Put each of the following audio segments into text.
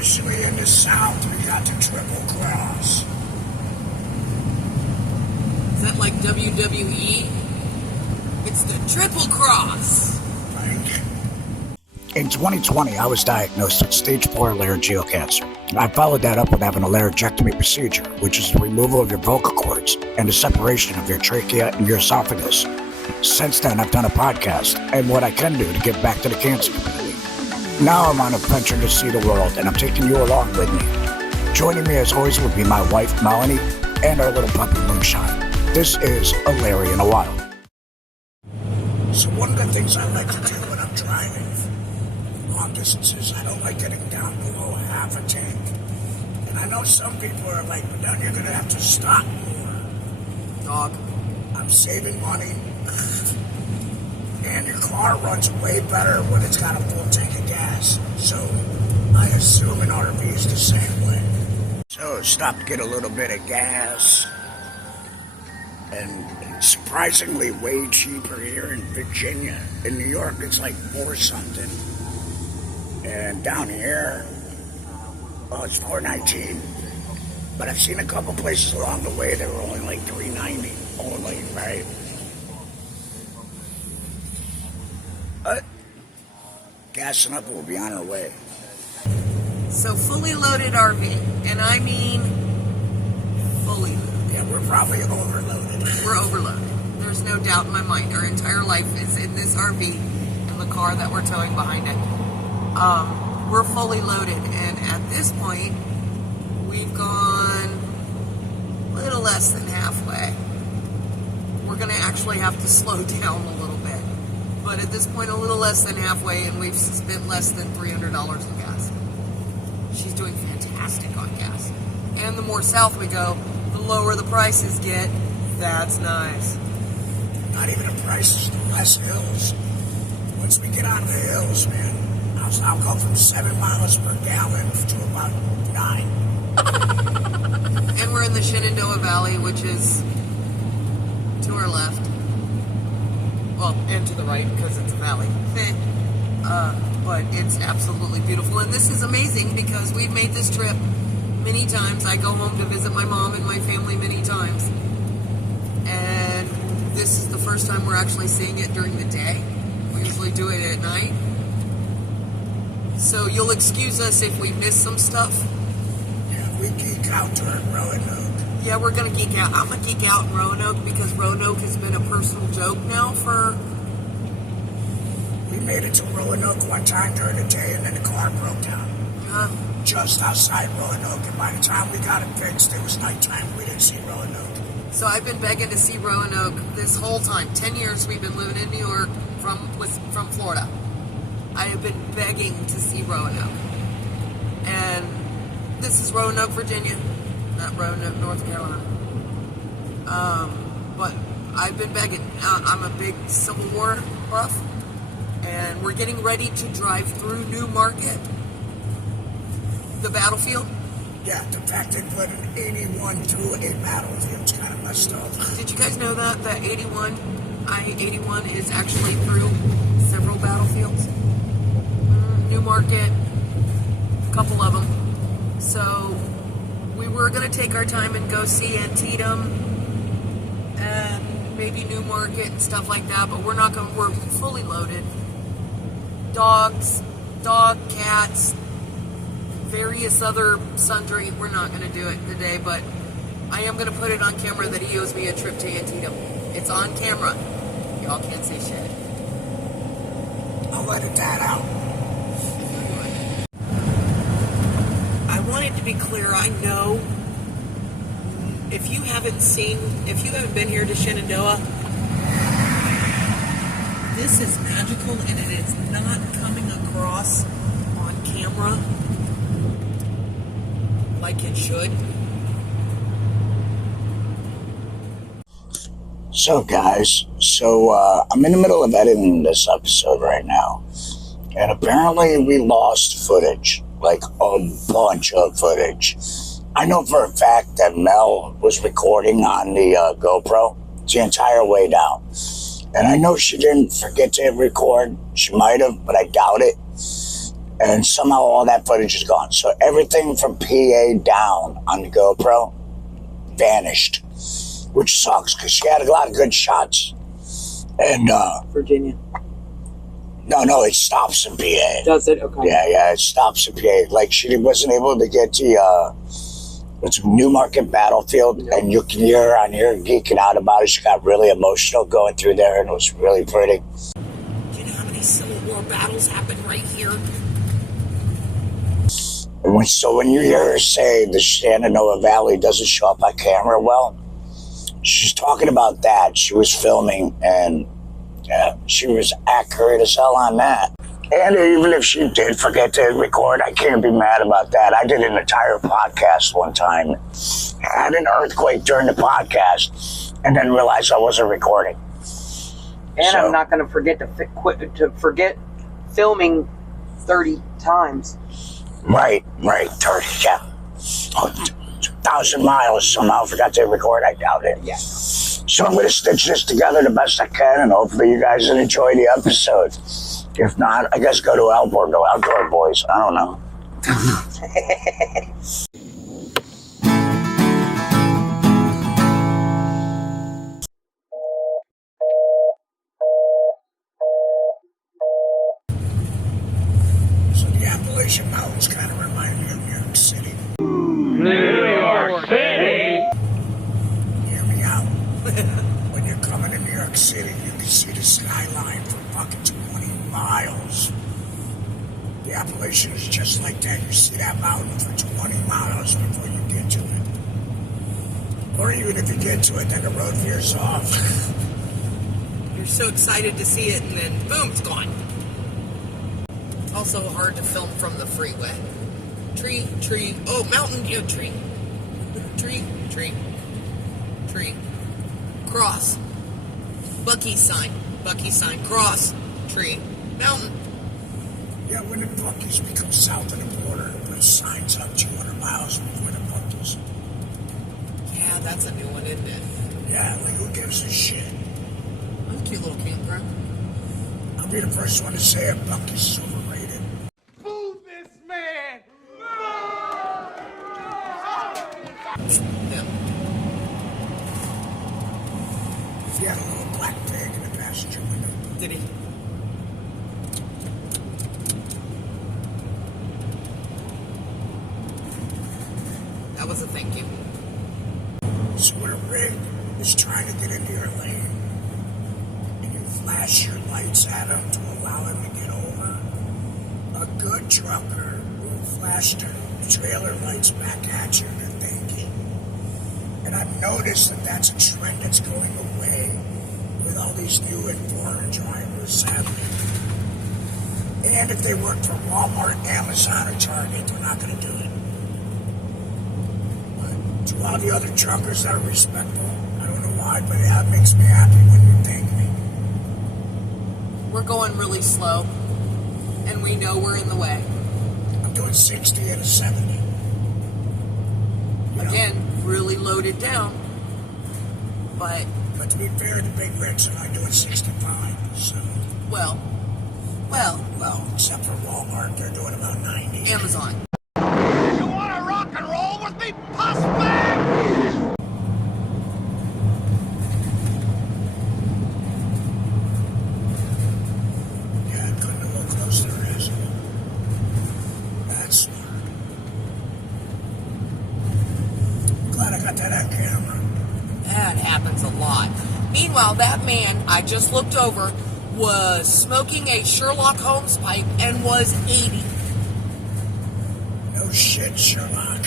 Officially in the South, we got the Triple Cross. Is that like WWE? It's the Triple Cross. Right. In 2020, I was diagnosed with stage 4 laryngeal cancer. I followed that up with having a laryngectomy procedure, which is the removal of your vocal cords and the separation of your trachea and your esophagus. Since then, I've done a podcast and what I can do to give back to the cancer community. Now I'm on a venture to see the world, and I'm taking you along with me. Joining me as always will be my wife, Melanie, and our little puppy, Moonshine. This is a Lary in a While. So one of the things I like to do when I'm driving long distances, I don't like getting down below half a tank. And I know some people are like, but then you're going to have to stop more. Dog. I'm saving money. And your car runs way better when it's got a full tank of gas. So I assume an RV is the same way. So stop to get a little bit of gas. And surprisingly way cheaper here in Virginia. In New York, it's like $4 something. And down here, well, it's $4.19. But I've seen a couple places along the way that were only like $3.90 only, right? But gassing up, we'll be on our way. So fully loaded RV, and I mean fully loaded. Yeah, we're probably overloaded. We're overloaded. There's no doubt in my mind. Our entire life is in this RV and the car that we're towing behind it. We're fully loaded, and at this point, we've gone a little less than halfway. We're going to actually have to slow down a little bit. But at this point, a little less than halfway, and we've spent less than $300 in gas. She's doing fantastic on gas. And the more south we go, the lower the prices get. That's nice. Not even the prices, the less hills. Once we get on the hills, man, I'll go from 7 miles per gallon to about 9. And we're in the Shenandoah Valley, which is to our left. Well, and to the right, because it's a valley. But it's absolutely beautiful. And this is amazing because we've made this trip many times. I go home to visit my mom and my family many times. And this is the first time we're actually seeing it during the day. We usually do it at night. So you'll excuse us if we miss some stuff. Yeah, we geek out during Roanoke. Yeah, we're going to geek out. I'm going to geek out in Roanoke because Roanoke has been a personal joke now for... We made it to Roanoke one time during the day and then the car broke down. Just outside Roanoke, and by the time we got it fixed, it was nighttime. We didn't see Roanoke. So I've been begging to see Roanoke this whole time. 10 years we've been living in New York from Florida. I have been begging to see Roanoke. And this is Roanoke, Virginia, not Roanoke, North Carolina. But I've been begging. I'm a big Civil War buff, and we're getting ready to drive through New Market, the battlefield. Yeah, the fact they put an 81 through a battlefield's kind of messed up. Did you guys know that I-81 is actually through several battlefields? New Market, a couple of them. So we were going to take our time and go see Antietam and maybe New Market and stuff like that, but we're not going to. We're fully loaded. Dogs, cats, various other sundry. We're not going to do it today, but I am going to put it on camera that he owes me a trip to Antietam. It's on camera. Y'all can't say shit. I'll edit that out. I want it to be clear, I know if you haven't been here to Shenandoah, this is magical and it is not coming across on camera like it should. So guys, I'm in the middle of editing this episode right now, and apparently we lost footage, like a bunch of footage. I know for a fact that Mel was recording on the GoPro the entire way down, and I know she didn't forget to record. She might have, but I doubt it. And somehow all that footage is gone. So everything from PA down on the GoPro vanished, which sucks because she had a lot of good shots. And Virginia. No, it stops in PA. Does it? Okay. Yeah, it stops in PA. Like she wasn't able to get to it's Newmarket Battlefield, and you can hear her on here geeking out about it. She got really emotional going through there, and it was really pretty. Do you know how many Civil War battles happened right here? So when you hear her say the Shenandoah Valley doesn't show up on camera well, she's talking about that. She was filming, and she was accurate as hell on that. And even if she did forget to record, I can't be mad about that. I did an entire podcast one time. I had an earthquake during the podcast and then realized I wasn't recording. And so, I'm not going to forget to forget filming 30 times. Right, 30, yeah. 1,000 miles somehow forgot to record, I doubt it. Yeah. So I'm going to stitch this together the best I can, and hopefully you guys will enjoy the episode. If not, I guess go to Outdoor Boys. I don't know. So the Appalachian Mountains kind of remind me of New York City. New York City! Hear me out. When you're coming to New York City, you can see the skyline for fucking 20 miles. The Appalachian is just like that. You see that mountain for 20 miles before you get to it. Or even if you get to it, then the road veers off. You're so excited to see it, and then boom, it's gone. Also hard to film from the freeway. Tree. Oh, mountain, yeah, tree. Tree. Cross. Bucky sign, cross, tree, mountain. Yeah, when the Buckies become south of the border, put signs up 200 miles before the Buckies. Yeah, that's a new one, isn't it? Yeah, like who gives a shit? That's a cute little campground. I'll be the first one to say it, Bucky's is overrated. Move this man! Yeah. He had a little black pig in the passenger window. Did he? That was a thank you. So when a rig is trying to get into your lane, and you flash your lights at him to allow him to get over, a good trucker will flash their trailer lights back at you to thank you. And I've noticed that that's a trend that's going away with all these new and foreign drivers, sadly. And if they work for Walmart, Amazon, or Target, they're not going to do it. But to all the other truckers that are respectful, I don't know why, but that makes me happy when you thank me. We're going really slow, and we know we're in the way. I'm doing 60 and a 70. Again, really loaded down, but to be fair, the big rigs are not doing 65, so... Well, except for Walmart, they're doing about 90. Amazon. You wanna rock and roll with me, pussman? Yeah, I couldn't have looked closer, asshole. That's smart. Glad I got that on camera. That happens a lot. Meanwhile, that man I just looked over was smoking a Sherlock Holmes pipe and was 80. No shit, Sherlock.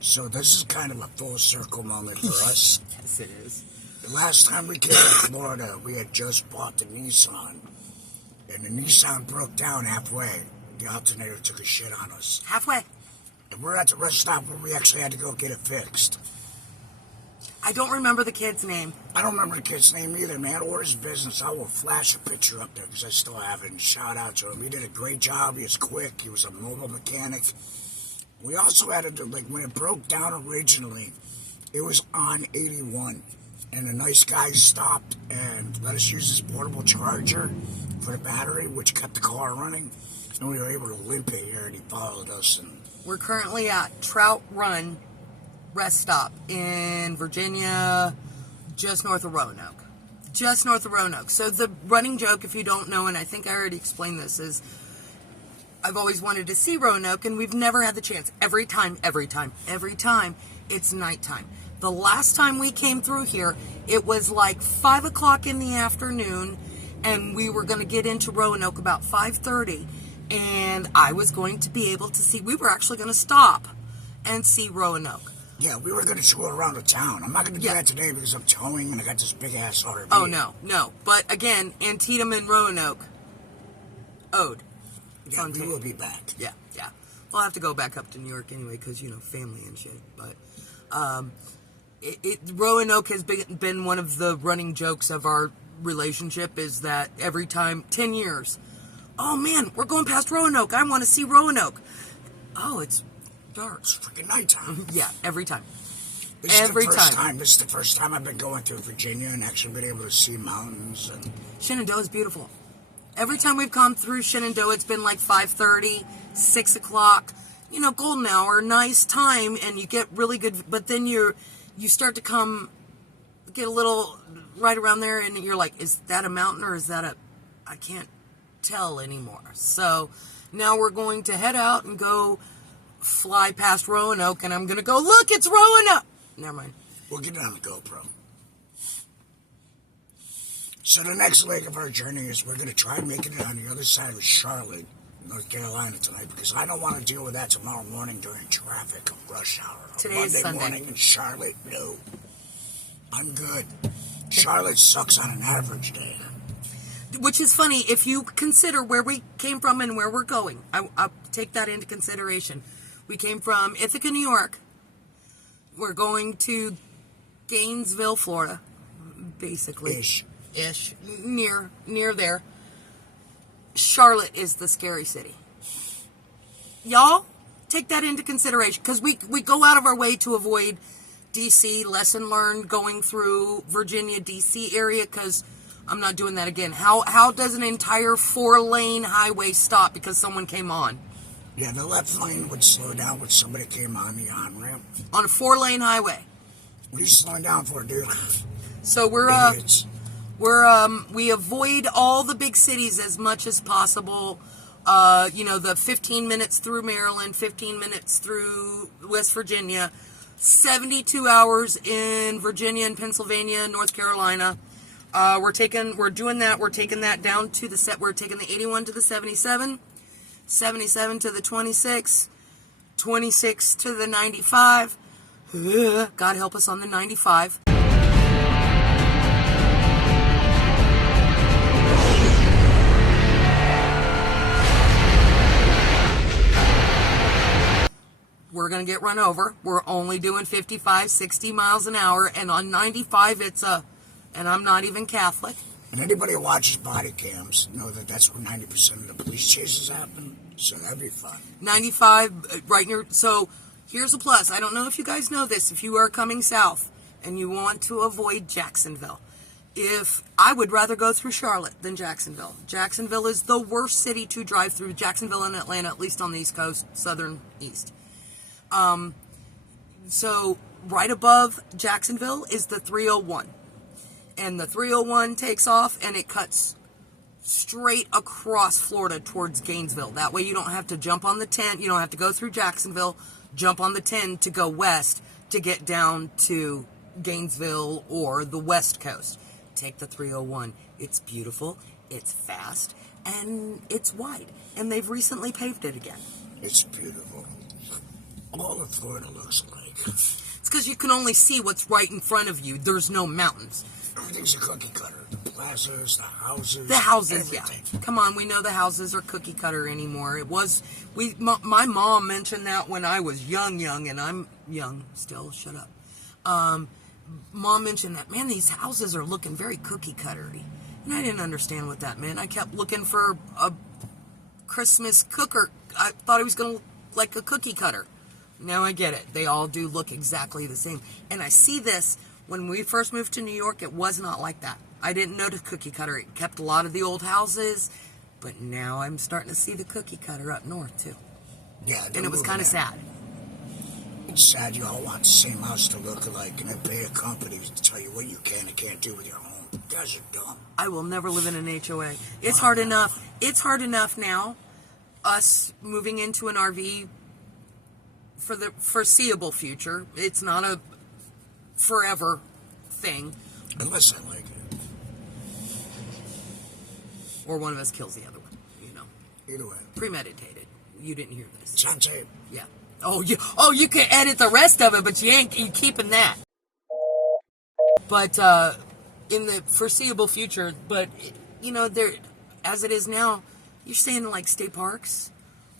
So this is kind of a full circle moment for us. Yes, it is. The last time we came to Florida, we had just bought the Nissan. And the Nissan broke down halfway. The alternator took a shit on us. Halfway. And we're at the rest stop where we actually had to go get it fixed. I don't remember the kid's name. I don't remember the kid's name either, man, or his business. I will flash a picture up there because I still have it. And shout out to him. He did a great job. He was quick. He was a mobile mechanic. We also had to, like, when it broke down originally, it was on 81. And a nice guy stopped and let us use his portable charger for the battery, which kept the car running. And we were able to limp it here, and he followed us. And We're currently at Trout Run Rest Stop in Virginia, just north of Roanoke. Just north of Roanoke. So the running joke, if you don't know, and I think I already explained this, is I've always wanted to see Roanoke, and we've never had the chance. Every time, it's nighttime. The last time we came through here, it was like 5 o'clock in the afternoon, and we were going to get into Roanoke about 5:30, and I was going to be able to see, we were actually going to stop and see Roanoke. yeah, we were going to tour around the town. I'm not going to do that today because I'm towing and I got this big-ass RV. Oh, no. But again, Antietam and Roanoke, owed. Yeah, we will be back. Yeah. We'll have to go back up to New York anyway because, family and shit. But Roanoke has been one of the running jokes of our relationship, is that every time, 10 years, oh man, we're going past Roanoke. I want to see Roanoke. Oh, it's dark. It's freaking nighttime. Yeah, every time. This is the first time I've been going through Virginia and actually been able to see mountains. And Shenandoah is beautiful. Every time we've come through Shenandoah, it's been like 5:30, 6 o'clock, golden hour, nice time, and you get really good, but then you start to get a little right around there, and you're like, is that a mountain or is that I can't tell anymore. So now we're going to head out and go fly past Roanoke, and I'm going to go, look, it's Roanoke. Never mind. We'll get it on the GoPro. So the next leg of our journey is we're going to try making it on the other side of Charlotte, North Carolina tonight, because I don't want to deal with that tomorrow morning during traffic of rush hour. Today is Sunday. Monday morning in Charlotte, no. I'm good. Charlotte sucks on an average day. Which is funny, if you consider where we came from and where we're going. I'll take that into consideration. We came from Ithaca, New York. We're going to Gainesville, Florida, basically. Ish. Near there. Charlotte is the scary city. Y'all, take that into consideration, because we go out of our way to avoid D.C., lesson learned, going through Virginia, D.C. area, because I'm not doing that again. How does an entire 4-lane highway stop because someone came on? Yeah, the left lane would slow down when somebody came on the on-ramp. On a 4-lane highway. What are you slowing down for, dude? So we avoid all the big cities as much as possible. The 15 minutes through Maryland, 15 minutes through West Virginia, 72 hours in Virginia and Pennsylvania, North Carolina. We're doing that. We're taking that down to we're taking the 81 to the 77, 77 to the 26, 26 to the 95. God help us on the 95. We're going to get run over. We're only doing 55, 60 miles an hour. And on 95, and I'm not even Catholic. And anybody who watches body cams know that that's where 90% of the police chases happen. So that'd be fun. 95, right near. So here's a plus. I don't know if you guys know this. If you are coming south and you want to avoid Jacksonville, I would rather go through Charlotte than Jacksonville. Jacksonville is the worst city to drive through. Jacksonville and Atlanta, at least on the East Coast, southern east. So right above Jacksonville is the 301. And the 301 takes off and it cuts straight across Florida towards Gainesville. That way you don't have to jump on the 10. You don't have to go through Jacksonville, jump on the 10 to go west to get down to Gainesville or the West Coast. Take the 301. It's beautiful, it's fast, and it's wide. And they've recently paved it again. It's beautiful. All of Florida looks alike. It's because you can only see what's right in front of you. There's no mountains. Everything's a cookie cutter. The plazas, the houses. The houses, everything. yeah. Come on, we know the houses are cookie cutter anymore. It was, my mom mentioned that when I was young, and I'm young still, shut up. Mom mentioned that, man, these houses are looking very cookie cuttery. And I didn't understand what that meant. I kept looking for a Christmas cooker. I thought it was going to look like a cookie cutter. Now I get it. They all do look exactly the same. And I see this. When we first moved to New York, it was not like that. I didn't know the cookie cutter. It kept a lot of the old houses, but now I'm starting to see the cookie cutter up north, too. Yeah. And it was kind of sad. It's sad you all want the same house to look alike, and then pay a company to tell you what you can and can't do with your home. You guys are dumb. I will never live in an HOA. It's hard enough. It's hard enough now, us moving into an RV for the foreseeable future. It's not a forever thing. Unless I like it. Or one of us kills the other one, you know. Either way. Premeditated. You didn't hear this. It's on tape. Yeah. Oh, you can edit the rest of it, but you keeping that. But in the foreseeable future, but you know, there, as it is now, you're staying in like state parks,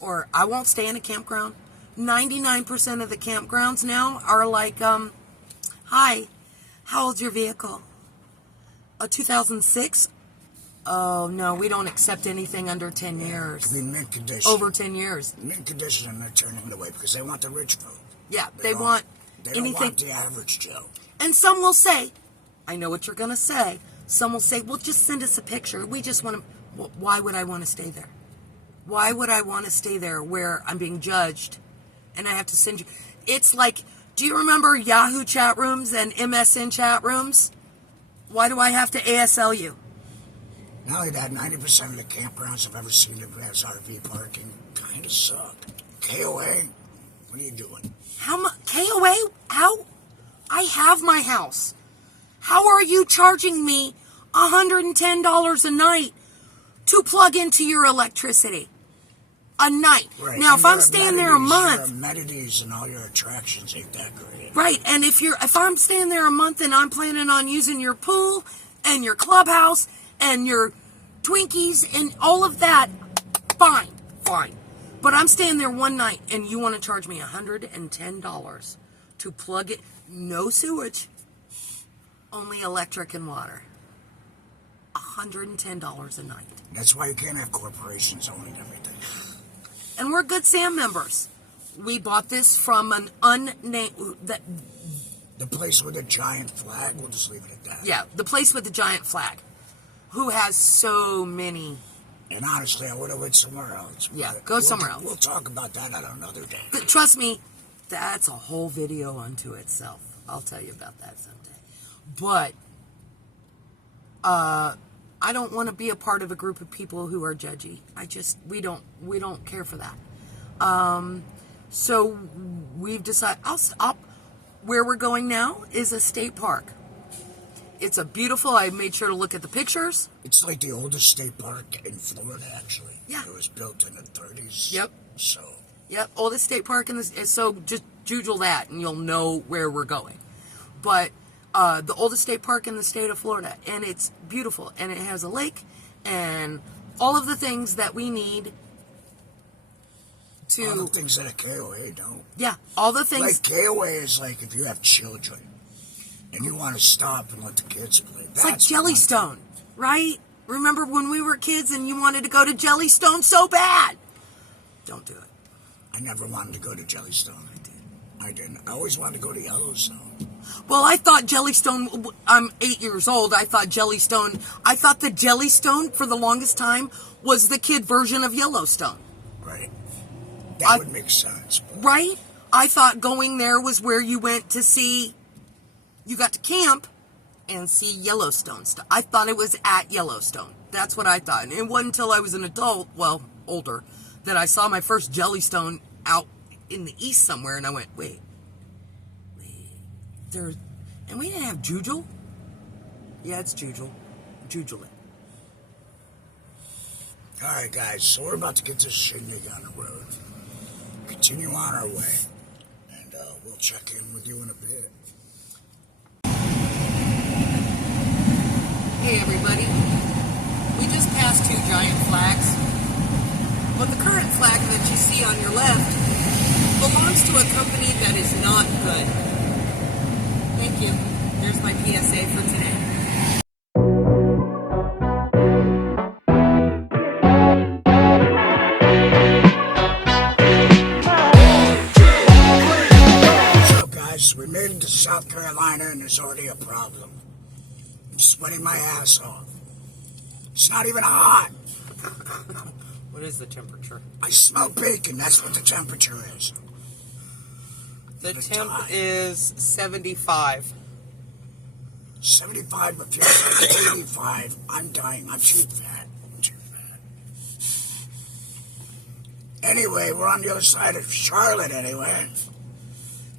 or I won't stay in a campground. 99% of the campgrounds now are like, hi, how old's your vehicle? A 2006? Oh, no, we don't accept anything under 10 years. To be mint condition. Over 10 years. Mint condition, and they're turning it away because they want the rich folk. Yeah, they want anything. They don't want the average Joe. And some will say, I know what you're going to say. Some will say, well, just send us a picture. We just want to, well, why would I want to stay there? Why would I want to stay there where I'm being judged and I have to send you? It's like, do you remember Yahoo chat rooms and MSN chat rooms? Why do I have to ASL you? Not only that, 90% of the campgrounds I've ever seen that has RV parking kind of suck. KOA, what are you doing? How much? KOA? How? I have my house. How are you charging me $110 a night to plug into your electricity? A night. Right. Now, and if I'm staying there a month, your amenities and all your attractions ain't that great. right? And if I'm staying there a month and I'm planning on using your pool and your clubhouse and your Twinkies and all of that, fine. But I'm staying there one night and you want to charge me $110 to plug it, no sewage, only electric and water. $110 a night. That's why you can't have corporations owning everything. And we're Good Sam members. We bought this from an unnamed... The place with a giant flag, we'll just leave it at that. Yeah, the place with the giant flag. Who has so many... And honestly, I would have went somewhere else. Yeah, go somewhere else. We'll talk about that on another day. Trust me, that's a whole video unto itself. I'll tell you about that someday. But, I don't want to be a part of a group of people who are judgy. We don't care for that. So we've decided, where we're going now is a state park. It's a beautiful, I made sure to look at the pictures. It's like the oldest state park in Florida, actually. Yeah. It was built in the 30s. Yep. So. Yep, oldest state park in this. So just Google that and you'll know where we're going. But the oldest state park in the state of Florida, and it's beautiful, and it has a lake and all of the things that we need to... All the things that a KOA don't. Yeah, all the things... Like KOA is like if you have children and you want to stop and let the kids play. It's like Jellystone, right? Remember when we were kids and you wanted to go to Jellystone so bad? Don't do it. I never wanted to go to Jellystone. I didn't. I always wanted to go to Yellowstone. Well, I thought Jellystone, I'm 8 years old, I thought the Jellystone for the longest time was the kid version of Yellowstone. Right. That would make sense. Right? I thought going there was where you went to see, you got to camp and see Yellowstone stuff. I thought it was at Yellowstone. That's what I thought. And it wasn't until I was an adult, well, older, that I saw my first Jellystone out in the east somewhere, and I went, wait, and we didn't have Jujel? Yeah, it's Jujel. Jujel it. Alright, guys, so we're about to get this shindig on the road. Continue on our way. And and we'll check in with you in a bit. Hey everybody, we just passed 2 giant flags, but the current flag that you see on your left belongs to a company that is not good. Thank you. There's my PSA for today. So guys, we made it to South Carolina and there's already a problem. I'm sweating my ass off. It's not even hot. What is the temperature? I smell bacon. That's what the temperature is. The temp is 75. 75, but feels like 85. I'm dying. I'm too fat. Anyway, we're on the other side of Charlotte anyway.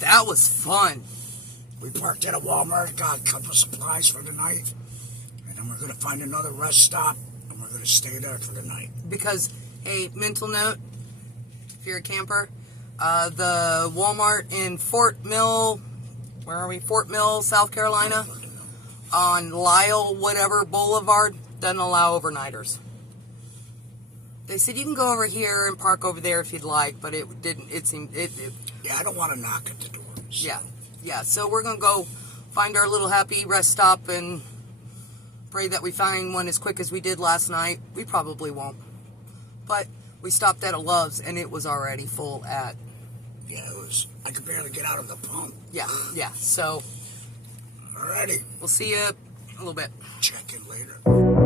That was fun. We parked at a Walmart, got a couple of supplies for the night, and then we're going to find another rest stop, and we're going to stay there for the night. Because, hey, mental note, if you're a camper, the Walmart in Fort Mill, where are we? Fort Mill, South Carolina, on Lyle, whatever, Boulevard, doesn't allow overnighters. They said you can go over here and park over there if you'd like, but it didn't, it seemed, Yeah, I don't want to knock at the doors. Yeah, so we're going to go find our little happy rest stop and pray that we find one as quick as we did last night. We probably won't. But we stopped at a Love's and it was already full at... Yeah, it was. I could barely get out of the pump. Yeah, so... Alrighty. We'll see you in a little bit. Check in later.